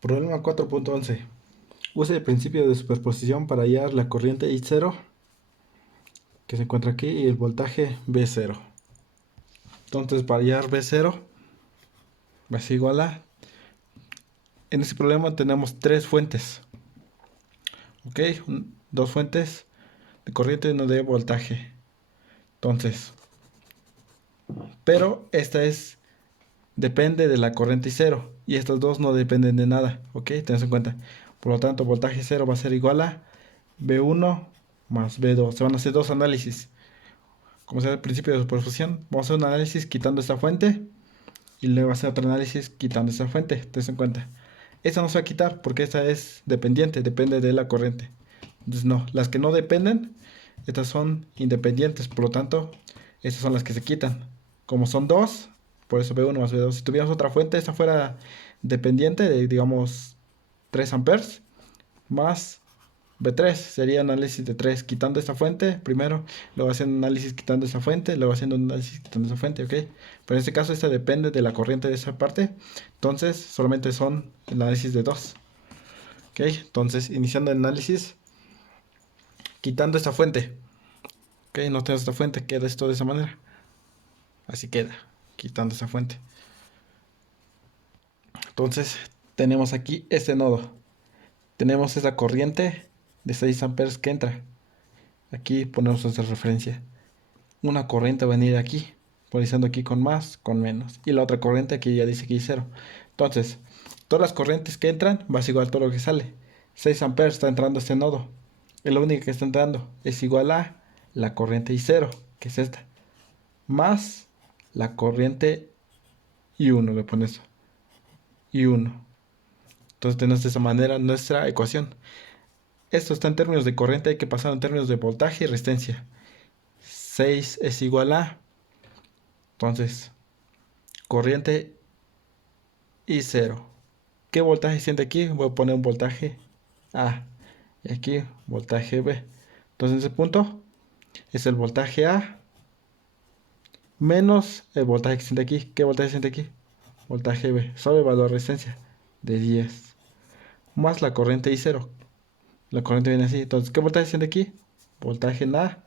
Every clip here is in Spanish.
Problema 4.11. Use el principio de superposición para hallar la corriente I0 que se encuentra aquí y el voltaje V0. Entonces, para hallar V0 va a ser igual a... En este problema tenemos tres fuentes. ¿Ok? Dos fuentes de corriente y una de voltaje. Entonces, pero esta es... Depende de la corriente I0. Y estas dos no dependen de nada. ¿Ok? Tenés en cuenta. Por lo tanto, voltaje 0 va a ser igual a V1 más V2. Se van a hacer dos análisis. Como sea el principio de superposición, vamos a hacer un análisis quitando esta fuente y luego hacer otro análisis quitando esta fuente. Ten en cuenta. Esta no se va a quitar porque esta es dependiente, depende de la corriente. Entonces no, las que no dependen, estas son independientes, por lo tanto, estas son las que se quitan. Como son dos, por eso V1 más V2. Si tuviéramos otra fuente, esta fuera dependiente de, digamos, 3 amperes, más B3 sería análisis de 3 quitando esta fuente primero, luego haciendo un análisis quitando esta fuente, luego haciendo un análisis quitando esta fuente, ¿ok? Pero en este caso esta depende de la corriente de esa parte, entonces solamente son el análisis de 2, ¿ok? Entonces iniciando el análisis quitando esta fuente, ¿ok? No tengo esta fuente, queda esto de esa manera, así queda, quitando esta fuente. Entonces tenemos aquí este nodo, tenemos esa corriente de 6 amperes que entra, aquí ponemos nuestra referencia. Una corriente va a venir aquí, polarizando aquí con más, con menos. Y la otra corriente aquí ya dice que hay cero. Entonces, todas las corrientes que entran va a ser igual a todo lo que sale. 6 amperes está entrando a este nodo. Y la única que está entrando es igual a la corriente I0, que es esta. Más la corriente I1, le pones I1. Entonces tenemos de esa manera nuestra ecuación. Esto está en términos de corriente, hay que pasar en términos de voltaje y resistencia. 6 es igual a... Entonces, corriente I0. ¿Qué voltaje siente aquí? Voy a poner un voltaje A. Y aquí voltaje B. Entonces en ese punto es el voltaje A menos el voltaje que siente aquí. ¿Qué voltaje siente aquí? Voltaje B. Sobre el valor de resistencia de 10. Más la corriente I0. La corriente viene así. Entonces, ¿qué voltaje siente aquí? Voltaje en A.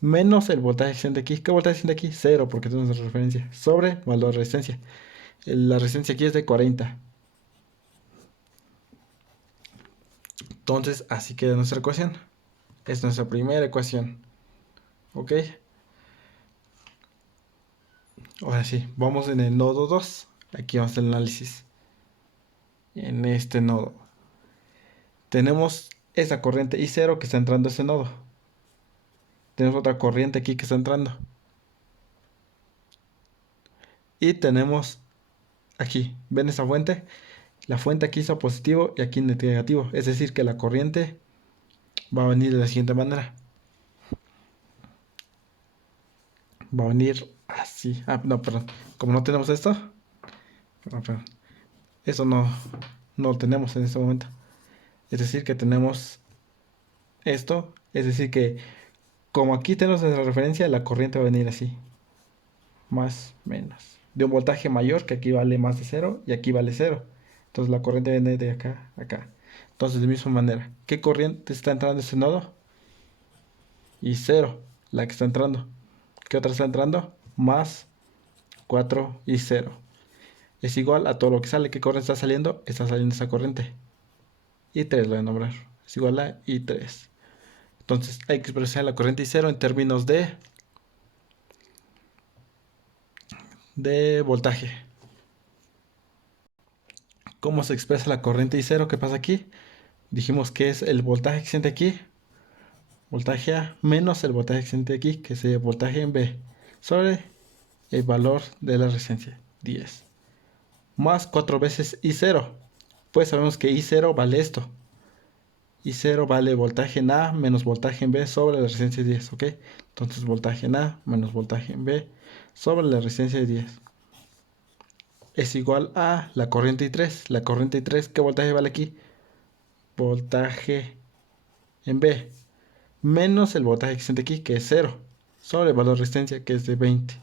Menos el voltaje que siente aquí. ¿Qué voltaje siente aquí? 0, porque es nuestra referencia. Sobre valor de resistencia. La resistencia aquí es de 40. Entonces, así queda nuestra ecuación. Es nuestra primera ecuación. ¿Ok? Ahora sí, vamos en el nodo 2. Aquí vamos a hacer el análisis. En este nodo. Tenemos esa corriente I0 que está entrando a ese nodo. Tenemos otra corriente aquí que está entrando. Y tenemos aquí, ¿ven esa fuente? La fuente aquí está positivo y aquí negativo. Es decir, que la corriente va a venir de la siguiente manera. Va a venir así. Ah, no, perdón. Como no tenemos esto. Perdón. Eso no lo tenemos en este momento. Es decir, que tenemos esto. Es decir, que como aquí tenemos nuestra referencia, la corriente va a venir así. Más, menos. De un voltaje mayor, que aquí vale más de 0 y aquí vale 0. Entonces la corriente viene de acá a acá. Entonces de misma manera, ¿qué corriente está entrando a este nodo? Y 0, la que está entrando. ¿Qué otra está entrando? Más 4 y 0. Es igual a todo lo que sale. ¿Qué corriente está saliendo? Está saliendo esa corriente. Y 3 la voy a nombrar. Es igual a I3. Entonces hay que expresar la corriente I0 en términos de voltaje. ¿Cómo se expresa la corriente I0? ¿Qué pasa aquí? Dijimos que es el voltaje que siente aquí, voltaje A, menos el voltaje que siente aquí, que es el voltaje en B, sobre el valor de la resistencia, 10. Más 4 veces I0. Pues sabemos que I0 vale esto. I0 vale voltaje en A menos voltaje en B sobre la resistencia de 10, ¿ok? Entonces voltaje en A menos voltaje en B sobre la resistencia de 10 es igual a la corriente I3. La corriente I3, ¿qué voltaje vale aquí? Voltaje en B menos el voltaje que siente aquí, que es 0, sobre el valor de resistencia, que es de 20.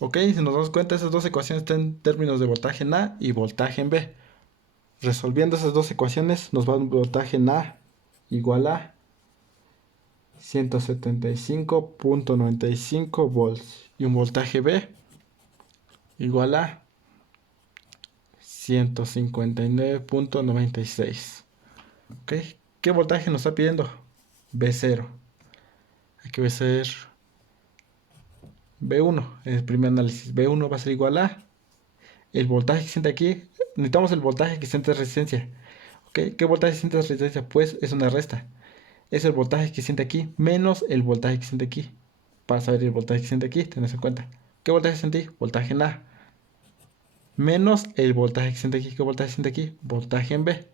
Ok, si nos damos cuenta, esas dos ecuaciones están en términos de voltaje en A y voltaje en B. Resolviendo esas dos ecuaciones nos va un voltaje en A igual a 175.95 volts y un voltaje B igual a 159.96. ¿Ok? ¿Qué voltaje nos está pidiendo? B0. Aquí va a ser B1 en el primer análisis. B1 va a ser igual a el voltaje que siente aquí. Necesitamos el voltaje que siente resistencia. ¿Ok? ¿Qué voltaje siente resistencia? Pues es una resta. Es el voltaje que siente aquí menos el voltaje que siente aquí. Para saber el voltaje que siente aquí, tenés en cuenta. ¿Qué voltaje siente? Voltaje en A. Menos el voltaje que siente aquí. ¿Qué voltaje siente aquí? Voltaje en B.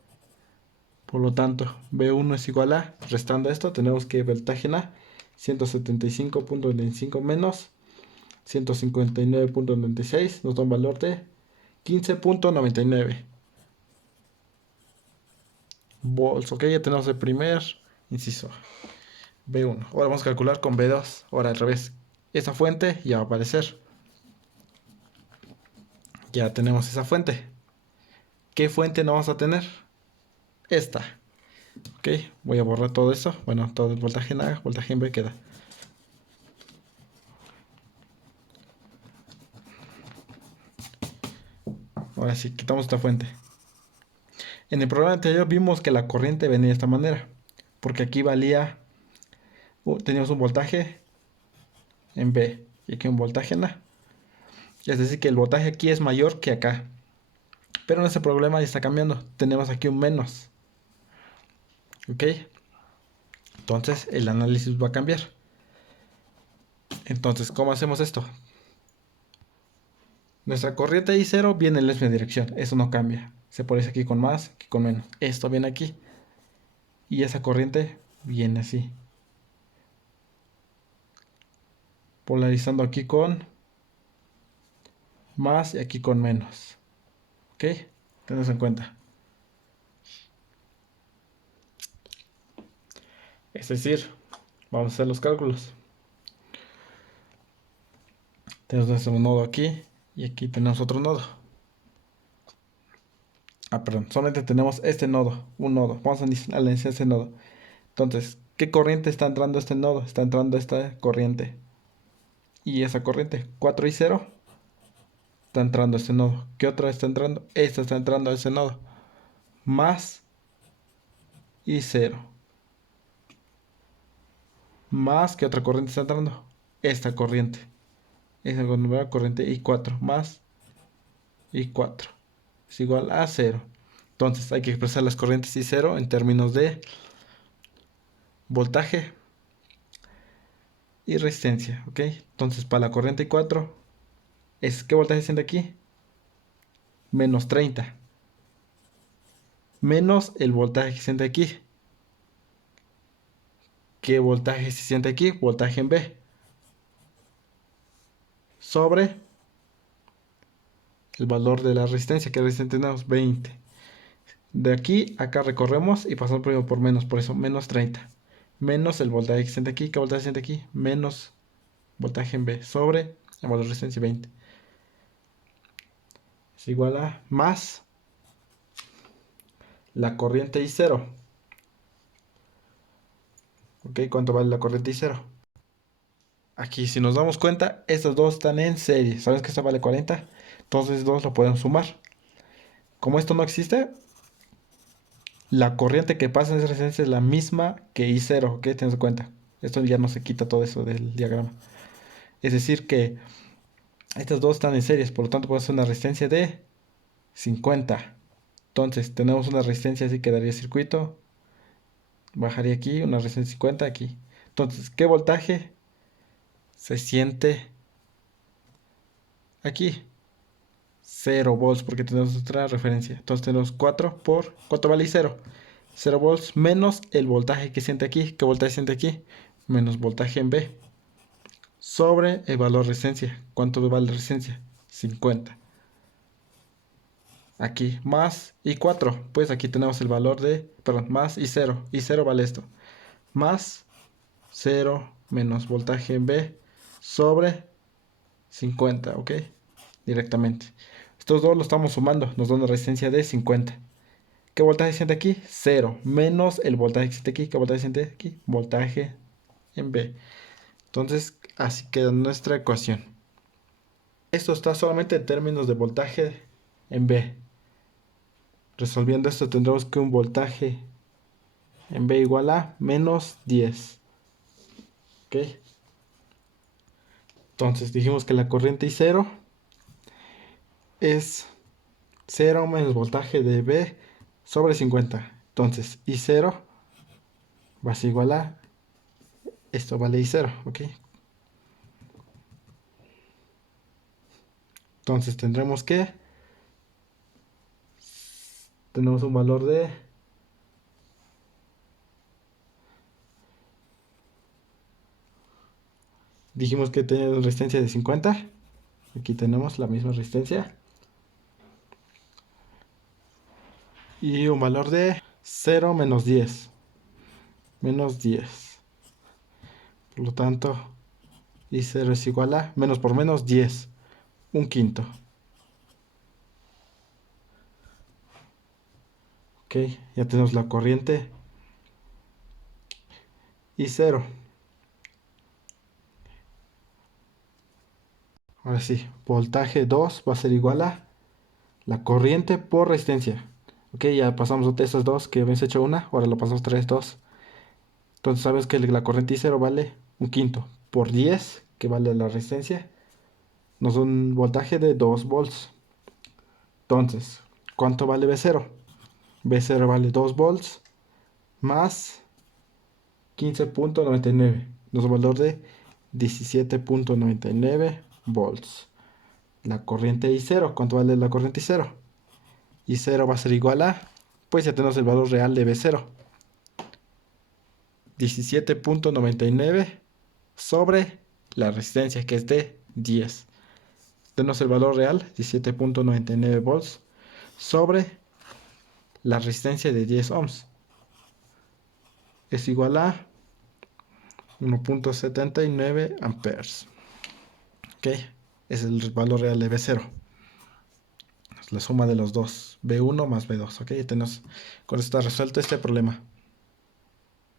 Por lo tanto, B1 es igual a, restando esto, tenemos que voltaje en A, 175.25 menos 159.96, nos da un valor de 15.99 volts. Ok, ya tenemos el primer inciso, B1. Ahora vamos a calcular con B2, ahora al revés. Esa fuente ya va a aparecer. Ya tenemos esa fuente. ¿Qué fuente no vamos a tener? Esta. Ok, voy a borrar todo esto. Bueno, todo el voltaje en A, voltaje en B queda. Ahora sí, quitamos esta fuente. En el programa anterior vimos que la corriente venía de esta manera. Porque aquí valía, teníamos un voltaje en B y aquí un voltaje en A. Es decir, que el voltaje aquí es mayor que acá. Pero en ese problema ya está cambiando. Tenemos aquí un menos. ¿Ok? Entonces el análisis va a cambiar. Entonces, ¿cómo hacemos esto? Nuestra corriente I0 viene en la misma dirección. Eso no cambia. Se pone aquí con más, aquí con menos. Esto viene aquí. Y esa corriente viene así. Polarizando aquí con más y aquí con menos. ¿Ok? Tenemos en cuenta. Es decir, vamos a hacer los cálculos. Tenemos nuestro nodo aquí y aquí tenemos otro nodo. Perdón, solamente tenemos este nodo, un nodo. Vamos a analizar este nodo. Entonces, ¿qué corriente está entrando a este nodo? Está entrando esta corriente. Y esa corriente, 4 y 0, está entrando a este nodo. ¿Qué otra está entrando? Esta está entrando a ese nodo. Más y 0. Más, ¿qué otra corriente está entrando? Esta corriente. Esa nueva corriente I4 más I4 es igual a 0. Entonces hay que expresar las corrientes I0 en términos de voltaje y resistencia, ¿ok? Entonces para la corriente I4 ¿qué voltaje siente aquí? Menos 30. Menos el voltaje que siente aquí. ¿Qué voltaje se siente aquí? Voltaje en B. Sobre el valor de la resistencia. ¿Qué resistencia tenemos? 20. De aquí a acá recorremos y pasamos primero por menos. Por eso menos 30. Menos el voltaje que siente aquí. ¿Qué voltaje siente aquí? Menos voltaje en B. Sobre el valor de resistencia 20. Es igual a más la corriente I0. ¿Ok? ¿Cuánto vale la corriente I0? Aquí, si nos damos cuenta, estos dos están en serie. ¿Sabes que esta vale 40? Entonces dos lo podemos sumar. Como esto no existe, la corriente que pasa en esa resistencia es la misma que I0. ¿Ok? Tienes en cuenta. Esto ya no se quita todo eso del diagrama. Es decir que estas dos están en series. Por lo tanto, podemos hacer una resistencia de 50. Entonces, tenemos una resistencia así que daría circuito. Bajaría aquí, una resistencia 50 aquí. Entonces, ¿qué voltaje se siente aquí? 0 volts porque tenemos otra referencia. Entonces tenemos 4 por 4 vale 0. 0 volts menos el voltaje que siente aquí. ¿Qué voltaje siente aquí? Menos voltaje en B. Sobre el valor de resistencia. ¿Cuánto vale la resistencia? 50. Aquí más y 4. Pues aquí tenemos el valor de, perdón, más y 0. Y 0 vale esto. Más 0 menos voltaje en B sobre 50, ¿ok? Directamente. Estos dos los estamos sumando, nos da una resistencia de 50. ¿Qué voltaje se siente aquí? Cero. Menos el voltaje que se siente aquí. ¿Qué voltaje se siente aquí? Voltaje en B. Entonces, así queda nuestra ecuación. Esto está solamente en términos de voltaje en B. Resolviendo esto tendremos que un voltaje en B igual a menos 10. ¿Ok? Entonces dijimos que la corriente I0 es 0 menos voltaje de B sobre 50. Entonces I0 va a ser igual a, esto vale I0, ¿ok? Entonces tenemos un valor de, dijimos que tenía resistencia de 50. Aquí tenemos la misma resistencia. Y un valor de 0 menos 10. Menos 10. Por lo tanto, I0 es igual a menos por menos 10. Un quinto. Ok, ya tenemos la corriente I0. Ahora sí, voltaje 2 va a ser igual a la corriente por resistencia. Ok, ya pasamos de esas dos que habíamos hecho una, ahora lo pasamos 3, 2. Entonces sabes que la corriente I0 vale un quinto por 10, que vale la resistencia. Nos da un voltaje de 2 volts. Entonces, ¿cuánto vale B0? B0 vale 2 volts más 15.99. Nos da un valor de 17.99 volts. La corriente I0, ¿cuánto vale la corriente I0? I0 va a ser igual a, pues ya tenemos el valor real de B0. 17.99 sobre la resistencia que es de 10. Tenemos el valor real, 17.99 volts, sobre la resistencia de 10 ohms. Es igual a 1.79 amperes. ¿Ok? Es el valor real de B0. Es la suma de los dos, B1 más B2. ¿Ok? Con esto está resuelto este problema.